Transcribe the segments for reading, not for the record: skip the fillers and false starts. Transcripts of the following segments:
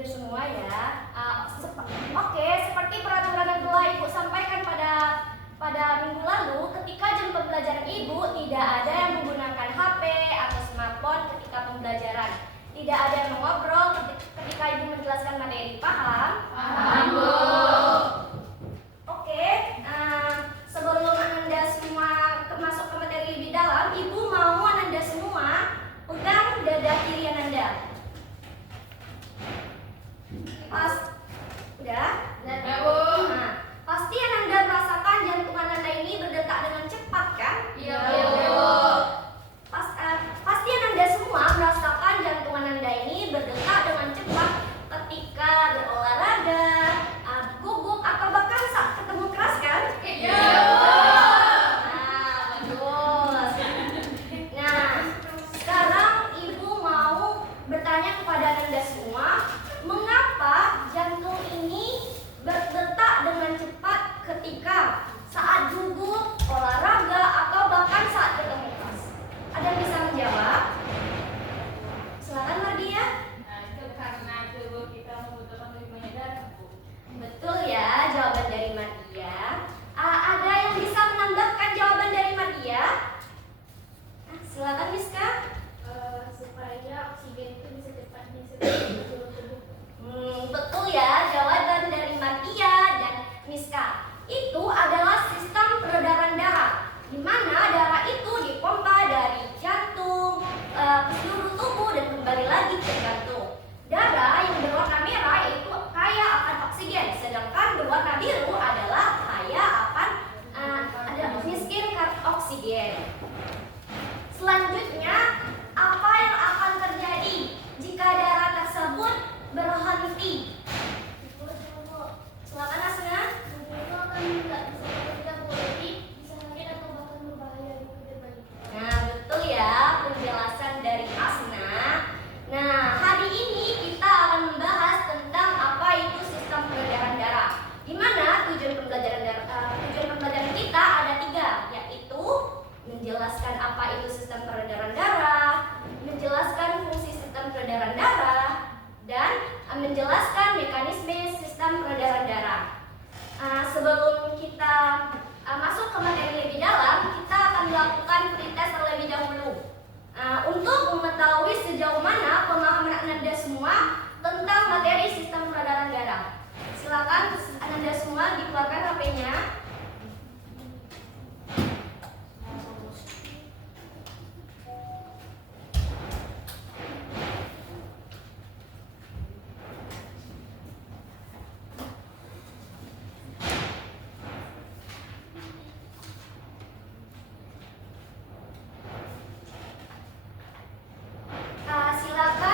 hadir semua ya. Oke, seperti peraturan yang telah Ibu sampaikan pada minggu lalu, ketika jam pembelajaran Ibu tidak ada yang menggunakan HP atau smartphone ketika pembelajaran. Tidak ada yang mengobrol ketika Ibu menjelaskan materi. Paham? Paham, Bu. Oke, sebelum Anda semua masuk ke materi lebih dalam, Ibu mau Anda semua pegang dada kiri Anda. Pas, udah? Udah, Bu. Nah, pasti Anda merasakan jantung Anda ini berdetak dengan cepat kan? Iya, Bu. Pasti Anda semua merasakan jantung Anda ini berdetak dengan cepat ketika berolahraga, gugup atau bahkan saat ketemu keras kan? Iya, Bu. Nah, bagus. Nah, sekarang Ibu mau bertanya kepada Anda semua, mengapa jantung ini berdetak dengan cepat ketika saat gugup, olahraga, atau bahkan saat ketemu keras? Ada yang bisa menjawab? Silakan Mardia. Nah, itu karena tubuh kita membutuhkan lebih banyak darah, Bu. Betul ya, jawaban dari Mardia. Ada yang bisa menambahkan jawaban dari Mardia? Silakan Miska. Supaya oksigen itu bisa cepat diserap ke seluruh tubuh. Betul ya, jawaban dari Mardia dan Miska. Itu adalah sistem peredaran darah, di mana darah itu dipompa dari jantung ke seluruh tubuh dan kembali lagi ke jantung. Darah yang berwarna merah itu kaya akan oksigen, sedangkan berwarna biru adalah kaya akan ada miskin oksigen. Selanjutnya, apa yang akan terjadi jika darah tersebut berhenti? Silakan Asna. Itu akan nggak bisa bekerja berarti bisa sakit atau bahkan berbahaya di kedepan. Nah, betul ya penjelasan dari Asna. Nah, hari ini kita akan membahas tentang apa itu sistem peredaran darah. Di mana tujuan pembelajaran kita ada 3, yaitu menjelaskan apa itu sistem peredaran darah, menjelaskan fungsi sistem peredaran darah, dan menjelaskan mekanisme sistem peredaran darah. Sebelum kita masuk ke materi lebih dalam, kita akan melakukan pretest terlebih dahulu untuk mengetahui sejauh mana pemahaman Anda semua tentang materi sistem peredaran darah. Silakan Anda semua dikeluarkan HP-nya. Silakan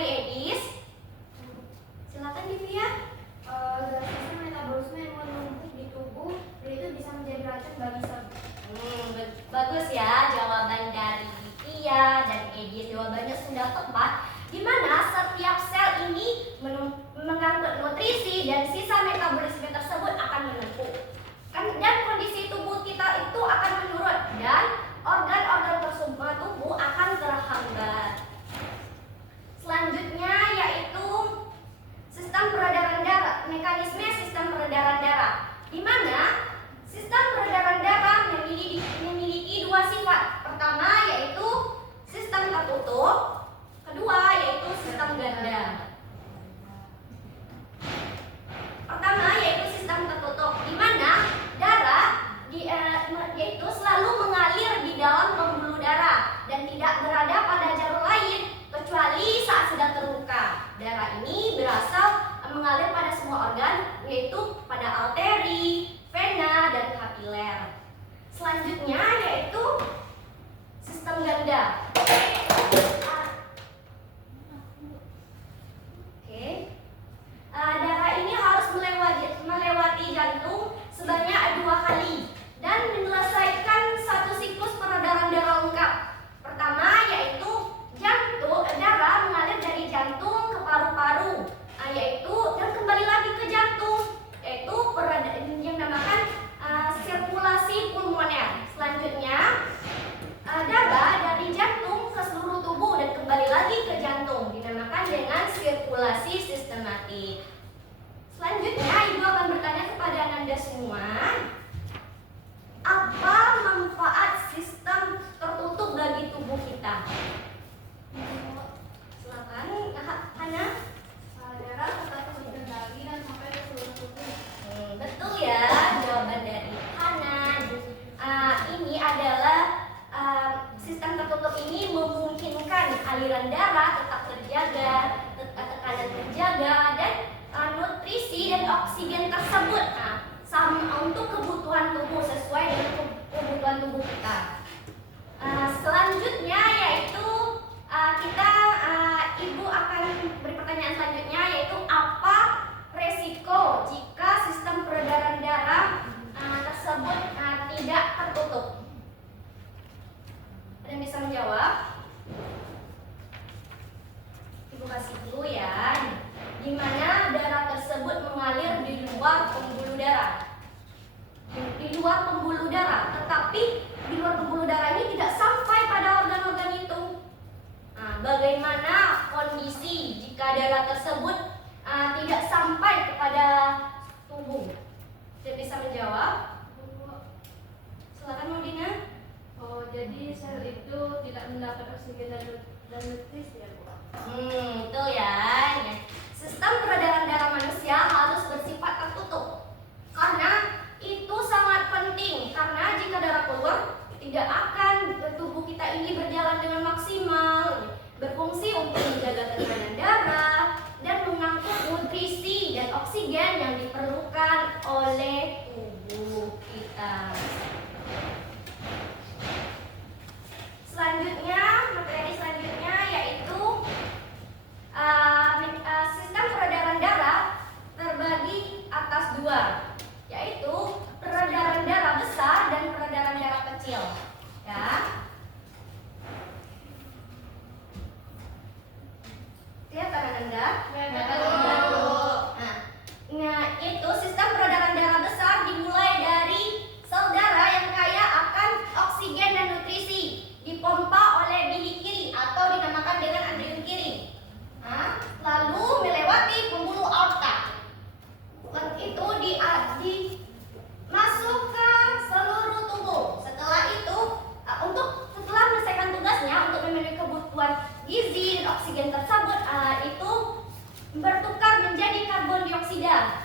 dari Edis. Silakan Divya. Gas sistem metabolisme yang menumpuk di tubuh dan itu bisa menjadi racun bagi sel. Bagus ya jawaban dari Divya dan Edis. Jawabannya sudah tepat. Di mana setiap sel ini mengangkut nutrisi dan sisa metabolisme tersebut akan menumpuk. Dan kondisi tubuh kita itu akan menurun dan organ-organ tersebut tubuh akan terhambat. Selanjutnya yaitu sistem peredaran darah, mekanisme sistem peredaran darah, di mana sistem peredaran darah memiliki dua sifat. Pertama yaitu sistem tertutup, kedua yaitu sistem ganda. Pertama yaitu sistem tertutup, di mana darah yaitu selalu mengalir di dalam pembuluh darah dan tidak berada pada jalur lain kecuali saat sedang terluka. Darah ini berasal mengalir pada semua organ, yaitu pada arteri, vena, dan kapiler. Selanjutnya yaitu sistem ganda. Darah ini harus melewati jantung sebanyak 2 kali dan menyelesaikan satu siklus peredaran darah lengkap. Pertama yaitu darah mengalir dari jantung ke paru-paru, yaitu dan kembali lagi ke jantung, yaitu yang dinamakan sirkulasi pulmoner. Selanjutnya darah dari jantung ke seluruh tubuh dan kembali lagi ke jantung, dinamakan dengan sirkulasi sistematik. Selanjutnya Ibu akan bertanya kepada Ananda semua, apa manfaat sistem tertutup bagi tubuh kita? Silakan, Hana. Darah tetap terkendali dan sampai ke seluruh tubuh. Betul ya, jawaban dari Hana. Ini adalah sistem tertutup ini memungkinkan aliran darah tetap terjaga, tekanan terjaga, dan nutrisi dan oksigen tersebut sama untuk kebutuhan tubuh sesuai dengan kebutuhan tubuh kita. Selanjutnya yaitu Ibu akan beri pertanyaan selanjutnya, yaitu apa resiko jika sistem peredaran darah tersebut tidak tertutup? Ada yang bisa menjawab? Ibu kasih dulu ya. Di mana darah tersebut mengalir di luar pembuluh darah. Di luar pembuluh darah, tetapi di luar pembuluh darah ini tidak sampai pada organ-organ itu. Bagaimana kondisi jika darah tersebut tidak sampai kepada tubuh? Tidak bisa menjawab? Silakan Mudina. Oh, jadi sel itu tidak mendapat oksigen dan nutrisi ya, Bu? Betul ya. Sistem peredaran darah manusia harus bersifat tertutup karena itu sangat penting, karena jika darah keluar tidak akan tubuh kita ini berjalan dengan maksimal, berfungsi untuk menjaga tekanan darah dan mengangkut nutrisi dan oksigen yang diperlukan oleh tubuh kita. Materi selanjutnya yaitu sistem peredaran darah terbagi atas 2, yaitu peredaran darah besar dan peredaran darah kecil. Ya. Kelihatan Anda? Nah, itu sistem peredaran darah besar dimulai dari sel darah yang kaya akan oksigen dan nutrisi, dipompa oleh bilik kiri atau dinamakan dengan adren kiri. Lalu melewati pembuluh aorta. Itu masuk ke seluruh tubuh. Setelah itu, setelah menyelesaikan tugasnya untuk memenuhi kebutuhan gizi dan oksigen tersebut, itu bertukar menjadi karbon dioksida.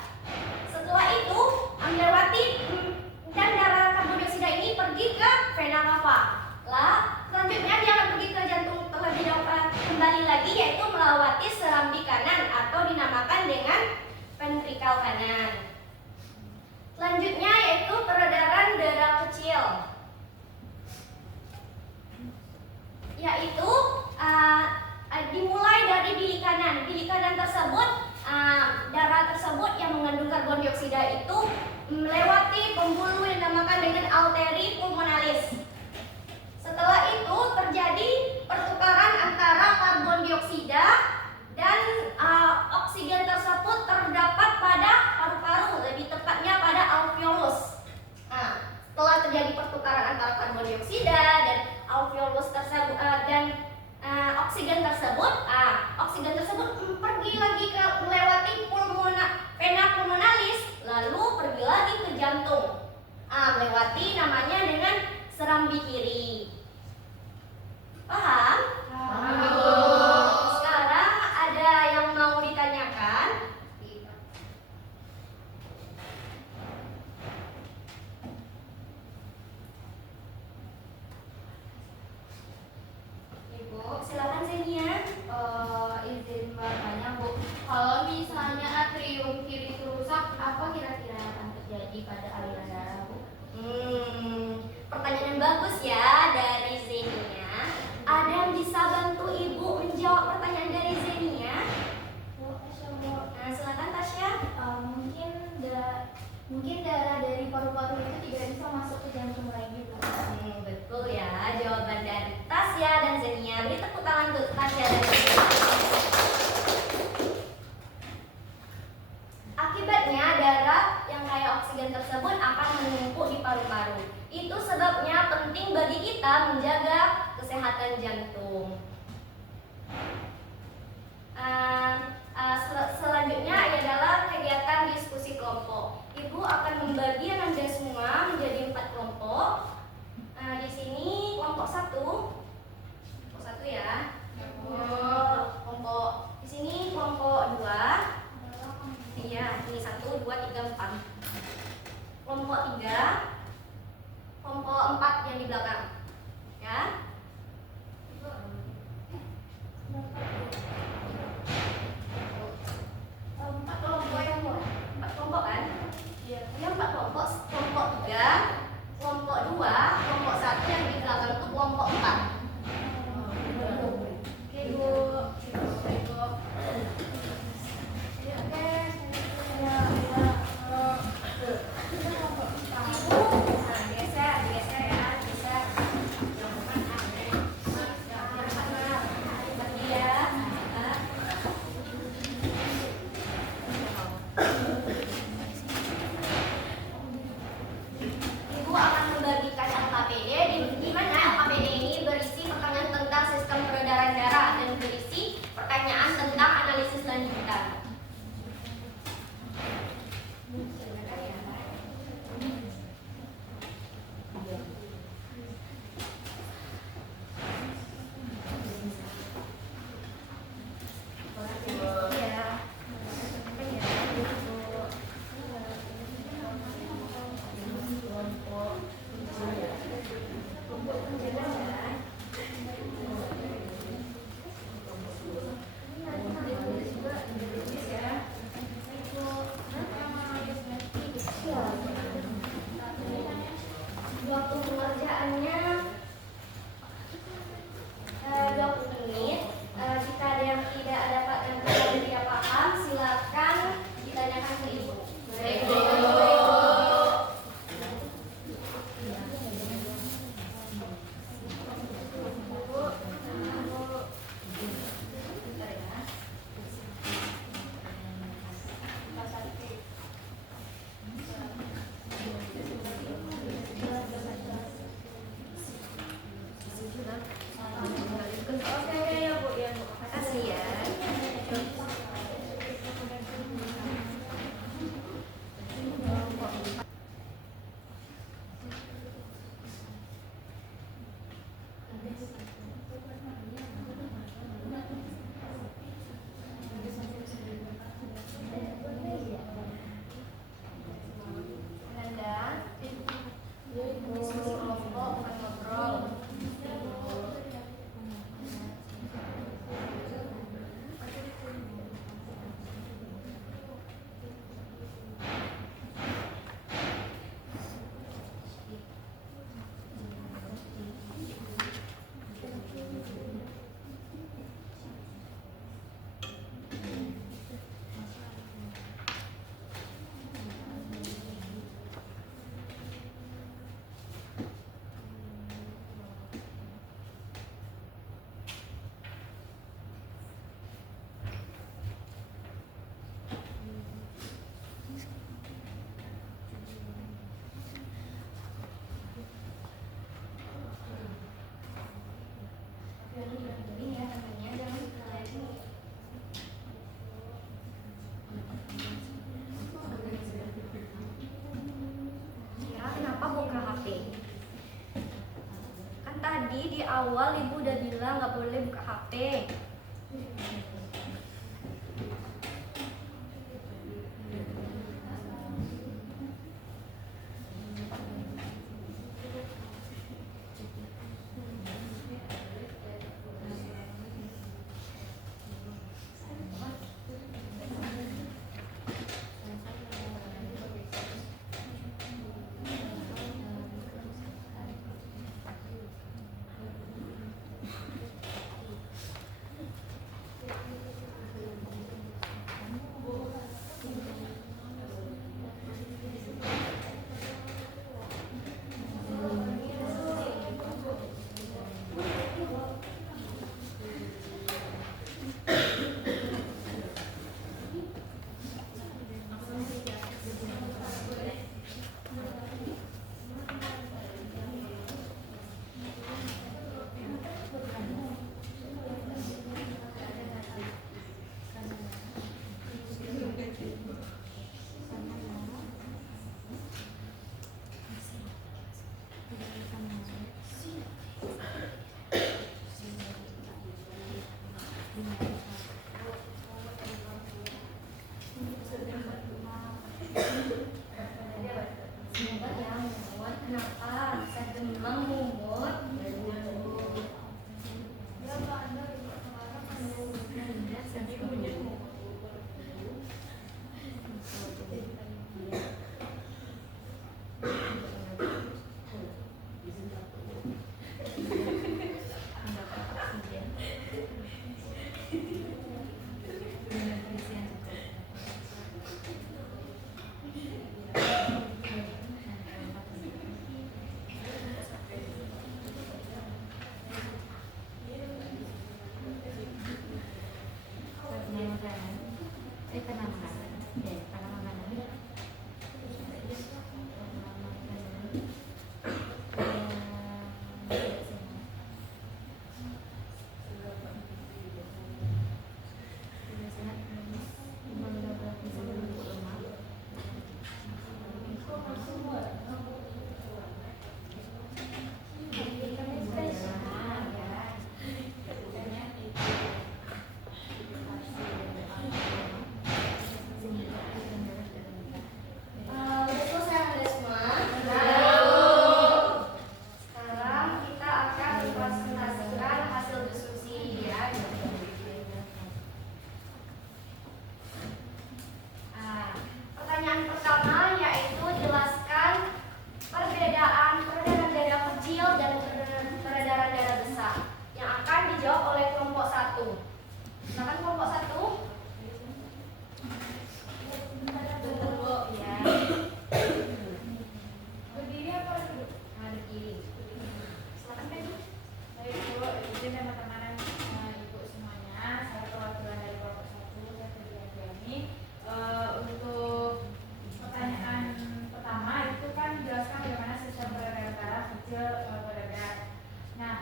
Setelah itu melewati dan darah karbon dioksida ini pergi ke vena cava. Selanjutnya dia akan pergi ke jantung terlebih dahulu, kembali lagi yaitu melewati serambi kanan atau dinamakan dengan ventrikal kanan. Selanjutnya yaitu peredaran darah kecil, yaitu dimulai dari bilik kanan keadaan tersebut, darah tersebut yang mengandung karbon dioksida itu melewati pembuluh yang dinamakan dengan arteri pulmonalis. Setelah itu terjadi pertukaran antara karbon dioksida dan oksigen tersebut terdapat pada paru-paru, lebih tepatnya pada alveolus. Setelah terjadi pertukaran antara karbon dioksida dan alveolus tersebut oksigen tersebut pergi lagi melewati vena pulmonalis, lalu pergi lagi ke jantung, melewati namanya dengan serambi kiri. Paham? Sekarang ada yang mau ditanyakan? Ibu, silakan Zenia. Izin bertanya Bu, kalau misalnya atrium kiri itu rusak, apa kira-kira yang akan terjadi pada aliran darah Bu? Pertanyaan yang bagus ya dari Zenia. Ada yang bisa bantu Ibu menjawab pertanyaan dari Zenia? Bu, Tasya Bu. Nah, silakan Tasya. Mungkin darah dari paru-paru itu tidak bisa masuk ke jantung lagi Bu. Betul ya, jawaban dari Tasya dan Zenia. Beri tepuk tangan untuk Tasya dan Zenia. Akibatnya darah yang kaya oksigen tersebut akan menumpuk di paru-paru. Itu sebabnya penting bagi kita menjaga kesehatan jantung. Selanjutnya adalah kegiatan diskusi kelompok. Ibu akan membagi Anda semua menjadi 4 kelompok. Di sini kelompok 1 ya. Kelompok di sini kelompok 2. Iya, ini 1, 2, 3, 4. Kelompok 3, kelompok 4 yang di belakang. Ya. Ini ya temennya jangan lagi. Kira kenapa buka HP? Kan tadi di awal ibu udah bilang nggak boleh buka HP. Kenapa bisa demam mumut?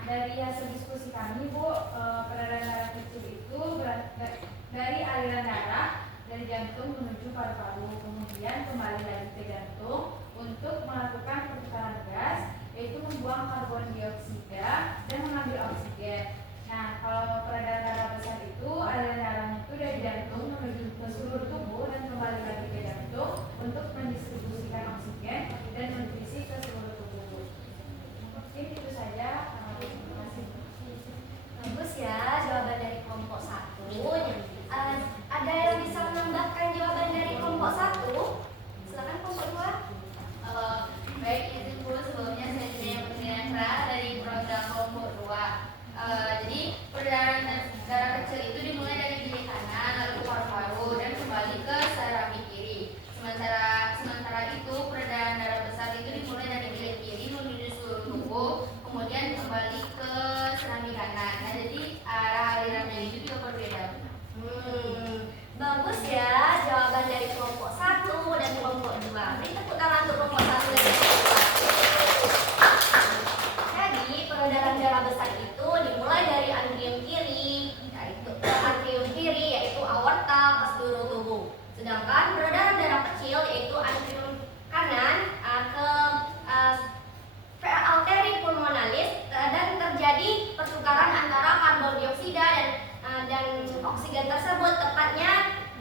Dari hasil diskusi kami, Bu, peredaran darah kecil itu dari aliran darah dari jantung menuju paru-paru, kemudian kembali lagi ke jantung untuk melakukan pertukaran gas, yaitu membuang karbon dioksida dan mengambil oksigen. Nah, kalau peredaran darah besar itu aliran darahnya itu dari jantung menuju ke seluruh tubuh dan kembali lagi ke jantung untuk mendistribusikan oksigen dan nutrisi ke seluruh tubuh. Mungkin itu saja. Bagus ya jawaban dari kelompok 1. Ada yang bisa menambahkan jawaban dari kelompok 1? Silakan kelompok 2. Baik, izin Bu, sebelumnya saya Netra dari program kelompok 2. Jadi peredaran darah kecil itu dimulai dari bilik kanan lalu ke paru-paru dan kembali ke saraf kiri. Sementara itu peredaran darah besar itu dimulai dari bilik kiri menuju seluruh tubuh, kemudian kembali ke serambi kanan. Nah, jadi arah alirannya itu juga berbeda. Bagus ya jawaban dari kelompok 1 dan kelompok 2. Beri tepuk tangan untuk kelompok 1 dan kelompok 2. Jadi peredaran darah besar itu dimulai dari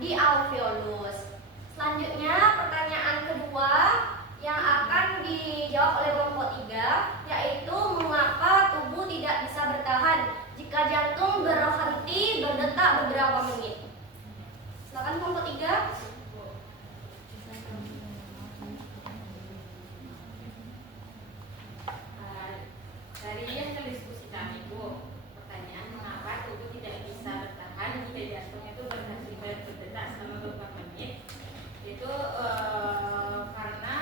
di alveolus. Selanjutnya pertanyaan kedua yang akan dijawab oleh kelompok 3, yaitu mengapa tubuh tidak bisa bertahan jika jantung berhenti berdetak beberapa menit. Silakan kelompok 3. Dari yang diskusi kami Bu, pertanyaan mengapa tubuh tidak bisa bertahan jika jantung itu berhenti berdetak selama beberapa menit, itu karena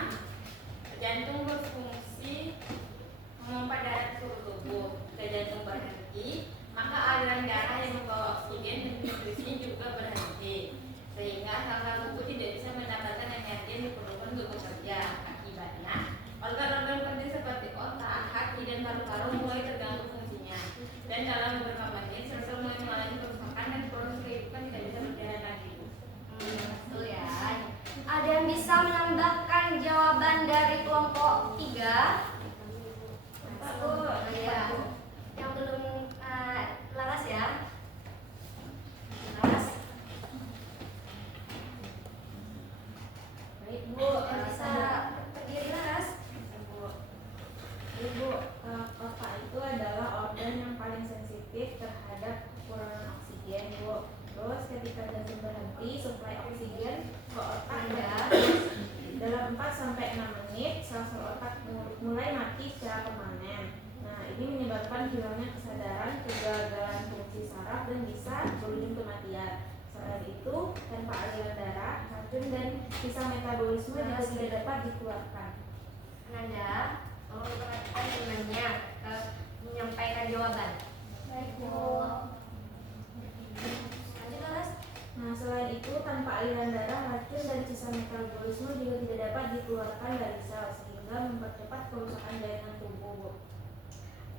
jantung berfungsi memompa darah ke seluruh tubuh. Jika jantung berhenti, maka aliran darah yang membawa oksigen dan nutrisi juga berhenti, sehingga sel-sel tubuh tidak bisa mendapatkan energi yang diperlukan untuk bekerja. Akibatnya, organ-organ penting seperti otak, hati, dan paru-paru mulai terganggu fungsinya, dan dalam beberapa menit sel-sel mulai mengalami kerusakan dan proses kehidupan tidak bisa berjalan lagi. Betul ya. Ada yang bisa menambahkan jawaban dari kelompok 3? Ya. Yang belum laras ya. Laras. Baik Bu, Yang bisa berdiri laras. Ibu, otak itu adalah organ yang paling sensitif terhadap kekurangan oksigen, Bu. Terus ketika jantung berhenti, suplai oksigen ke otak dalam 4-6 menit, sel-sel otak mulai mati secara permanen. Nah, ini menyebabkan hilangnya kesadaran, kegagalan fungsi saraf, dan bisa berujung kematian. Selain itu, tanpa aliran darah, racun dan sisa metabolisme juga tidak dapat dikeluarkan. Ananda, tolong diperhatikan temannya menyampaikan jawaban. Baik, Bu. Lanjut laras. Nah, selain itu, tanpa aliran darah, racun dan sisa metabolisme juga tidak dapat dikeluarkan dari sel, sehingga mempercepat kerusakan jaringan tubuh, Bu.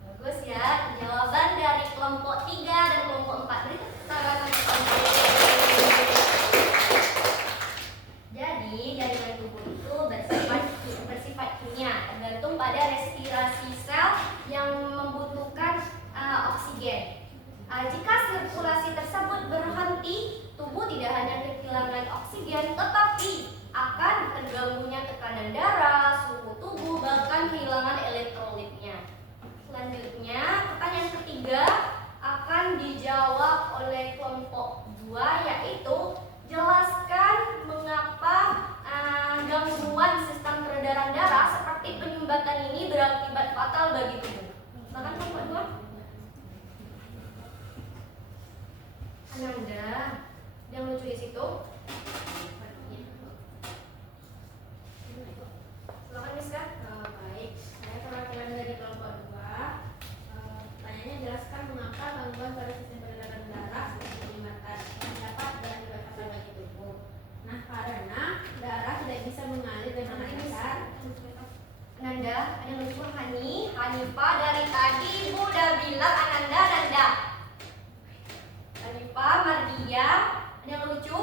Bagus ya, jawaban dari kelompok 3 dan kelompok 4. Beri tepuk tangan untuk kelompok 3. Jadi, jaringan tubuh itu bersifat kimia, tergantung pada respirasi sel yang membutuhkan oksigen. Jika sirkulasi tersebut berhenti, tubuh tidak hanya kehilangan oksigen, tetapi akan terganggunya tekanan darah, suhu tubuh, bahkan kehilangan elektrolitnya. Selanjutnya, pertanyaan ketiga akan dijawab oleh kelompok 2, yaitu jelaskan mengapa gangguan sistem peredaran darah seperti penyumbatan ini berakibat fatal bagi tubuh. Silakan kelompok 2. Ananda, yang lucu di situ. Silakan Miska. Baik, saya perwakilan dari kelompok 2. Pertanyaannya, jelaskan mengapa gangguan pada sistem peredaran darah seperti penyumbatan dapat berakibat fatal bagi tubuh. Nah, karena darah tidak bisa mengalir dengan lancar. Ananda, ada yang lucu Hanifah dari tadi Ibu udah bilang Ananda. Hanifah, Mardia, ada yang lucu?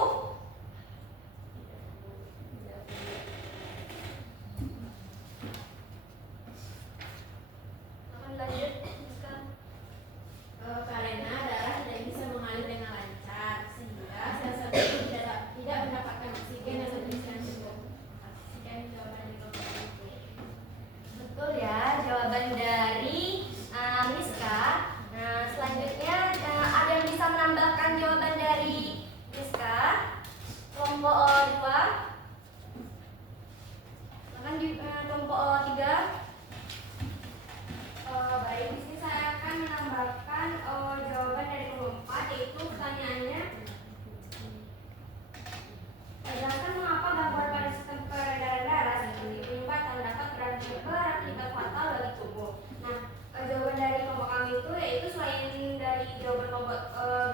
Akan lanjut Miska. Karena darah tidak bisa mengalir dengan lancar, sehingga sel-sel tubuh tidak mendapatkan oksigen yang berisikan cukup. Sekian jawaban dari kelompok ini. Betul ya, jawaban dari Miska. Nah, selanjutnya ada yang bisa menambahkan jawaban dari Miska? Kelompok 2. Silakan di kelompok 3. Baik, di sini saya akan menambahkan jawaban dari kelompok 4, yaitu pertanyaannya, jelaskan mengapa gangguan pada sistem peredaran darah seperti penyumbatan dapat berakibat fatal bagi tubuh. Nah, jawaban dari kelompok kami itu yaitu selain dari jawaban kelompok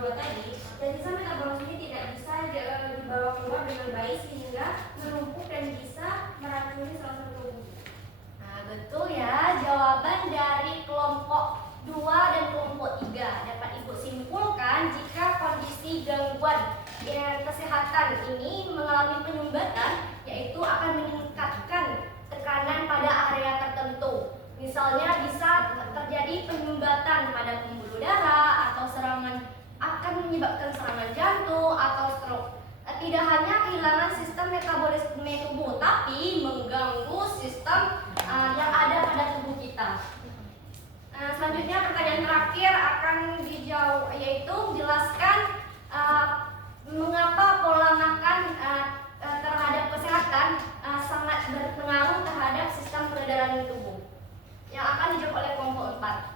2 tadi, dan sisa metabolisme ini tidak bisa dibawa keluar dengan baik sehingga menumpuk dan bisa meracuni sel-sel tubuh. Nah, betul ya, jawaban dari kelompok 2 dan kelompok 3 dapat Ibu simpulkan jika kondisi gangguan kesehatan ini mengalami penyumbatan, yaitu akan meningkatkan tekanan pada area tertentu. Misalnya bisa terjadi penyumbatan pada pembuluh darah atau serangan, akan menyebabkan serangan jantung atau stroke. tidak hanya kehilangan sistem metabolisme tubuh, tapi mengganggu sistem yang ada pada tubuh kita. Selanjutnya pertanyaan terakhir akan dijawab, yaitu jelaskan mengapa pola makan terhadap kesehatan sangat berpengaruh terhadap sistem peredaran tubuh. Yang akan dijawab oleh kelompok 4.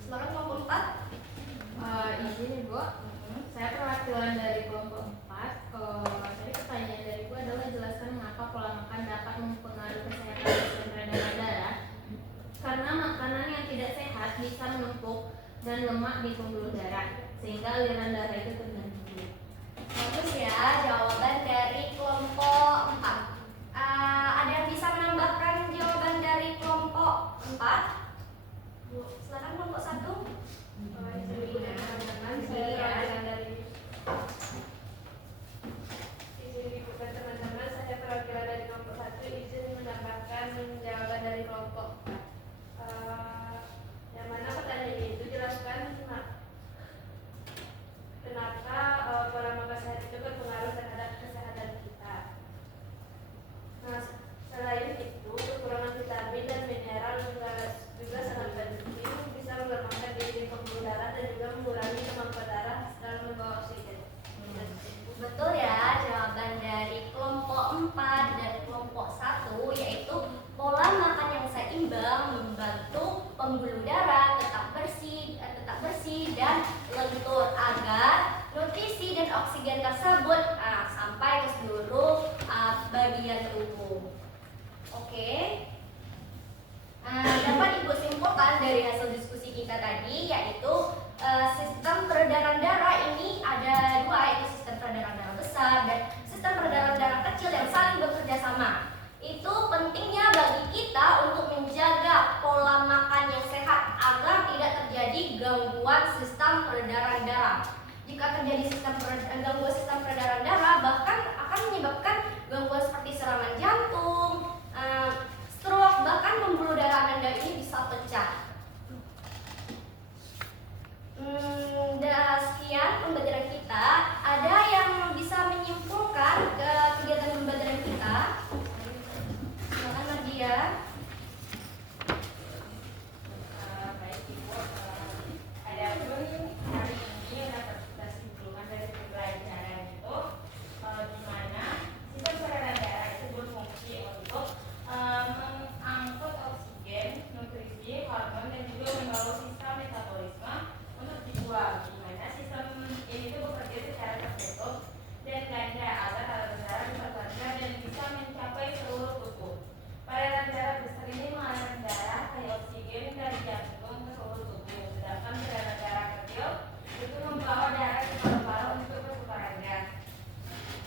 Silakan kelompok 4. Izin Ibu, saya perwakilan dari kelompok 4. Jadi pertanyaan dari Ibu adalah jelaskan mengapa pola makan dapat mempengaruhi kesehatan sistem peredaran darah. Karena makanan yang tidak sehat bisa menumpuk dan lemak di pembuluh darah, sehingga aliran darah itu terganggu. Bagus ya jawaban dari kelompok 4. Ada yang bisa menambahkan jawaban dari kelompok 4? Bu, silakan kelompok 1. Izin Ibu dan teman-teman, saya perwakilan dari kelompok 1 izin menambahkan jawaban dari kelompok 4. Yang mana pertanyaan itu jelaskan kenapa pola makan sehat itu berpengaruh terhadap kesehatan kita. Nah, selain itu, kekurangan vitamin dan mineral juga sangat penting, bisa melemahkan dinding pembuluh darah dan juga mengurangi kemampuan darah dalam membawa oksigen. Betul ya jawaban dari kelompok 4 dan kelompok 1, yaitu pola makan yang seimbang membantu pembuluh darah tetap bersih dan lentur agar nutrisi dan oksigen tersebut sampai ke seluruh bagian tubuh. Oke. Dapat Ibu simpulkan dari hasil diskusi kita tadi, yaitu sistem peredaran darah ini ada dua, yaitu sistem peredaran darah besar dan sistem peredaran darah kecil yang saling bekerja sama. Itu pentingnya bagi kita untuk menjaga pola makan yang sehat agar tidak terjadi gangguan sistem peredaran darah. Jika terjadi gangguan sistem peredaran darah, bahkan akan menyebabkan gangguan seperti serangan jantung, stroke, bahkan pembuluh darah Anda ini bisa pecah. Sekian pembelajaran kita. Ada yang bisa menyimpulkan ke kegiatan pembelajaran kita? Silakan Nadia. Baik Ibu, adapun hari ini dapat kita simpulkan dari pembelajaran itu di mana sistem peredaran darah itu berfungsi untuk mengangkut oksigen, nutrisi, hormon dan juga membawa sistem metabolisme untuk dibuang. Di mana sistem ini itu bekerja secara tertutup dan ganda agar aliran darah bisa lancar dan bisa mencapai seluruh tubuh. Peredaran darah besar ini mengalirkan darah kayak oksigen dari jantung ke seluruh tubuh, sedangkan peredaran darah kecil itu membawa darah ke paru-paru untuk pertukaran gas.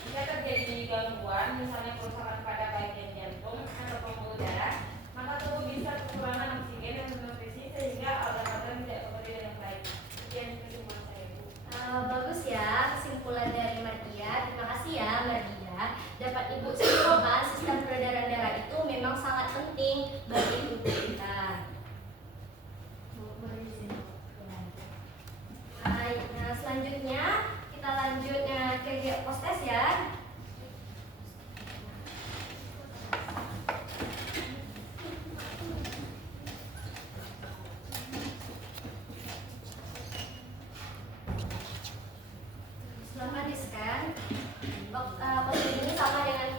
Jika terjadi gangguan, misalnya kerusakan pada bagian jantung atau pembuluh darah, maka tubuh bisa kekurangan oksigen dan nutrisi sehingga organ-organ tidak bekerja dengan baik. Sekian kesimpulan saya, Bu. Bagus ya kesimpulan dari Mardia. Terima kasih ya Mardia. Dapat Ibu simpulkan sistem peredaran darah itu memang sangat penting bagi tubuh kita. Nah, selanjutnya kita lanjut ke postes ya. Silahkan di-scan. Postes ini sama dengan